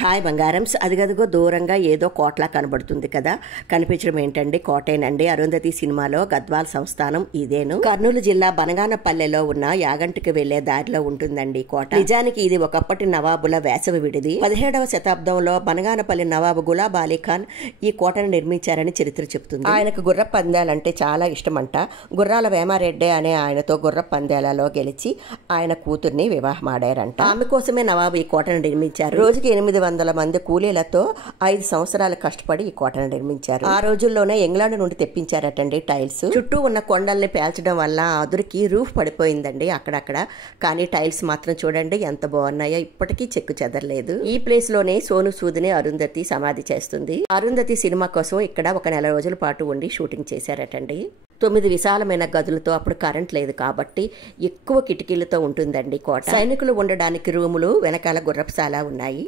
Hi బంగారమ్స్, అదిగదిగో దూరంగా ఏదో కోటలా కనబడుతుంది కదా. కనిపించడం ఏంటండి? కోటేనండి. అరుంధతి సినిమాలో గద్వాల్ సంస్థానం ఇదేను. కర్నూలు జిల్లా బనగానపల్లెలో ఉన్న యాగంటికి వెళ్లే దారిలో ఉంటుందండి కోట. నిజానికి ఇది ఒకప్పటి నవాబుల వేసవి విడిది. 17వ శతాబ్దంలో బనగానపల్లి నవాబు గులాబ్ అలీ ఖాన్ ఈ కోటను నిర్మించారని చరిత్ర చెబుతుంది. ఆయనకు గుర్ర పందాలంటే చాలా ఇష్టమంట. గుర్రాల వేమారెడ్డి అనే ఆయనతో గుర్ర పందేలలో గెలిచి ఆయన కూతుర్ని వివాహమాడారంట. ఆమె కోసమే నవాబు ఈ కోటను నిర్మించారు. రోజుకి 800 మంది కూలీలతో 5 సంవత్సరాలు కష్టపడి ఈ కోటను నిర్మించారు. ఆ రోజుల్లోనే ఇంగ్లాండ్ నుండి తెప్పించారటండి టైల్స్. చుట్టూ ఉన్న కొండల్ని పేల్చడం వల్ల అదురికి రూఫ్ పడిపోయిందండి అక్కడక్కడ. కానీ టైల్స్ మాత్రం చూడండి ఎంత బాగున్నాయో, ఇప్పటికీ చెక్కు చెదరలేదు. ఈ ప్లేస్ లోనే సోను సూద్ని అరుంధతి సమాధి చేస్తుంది. అరుంధతి సినిమా కోసం ఇక్కడ ఒక నెల రోజుల పాటు ఉండి షూటింగ్ చేశారటండి. 9 విశాలమైన గదులతో, అప్పుడు కరెంట్ లేదు కాబట్టి ఎక్కువ కిటికీలతో ఉంటుందండి కోట. సైనికులు ఉండడానికి రూములు, వెనకాల గుర్రపుశాల ఉన్నాయి.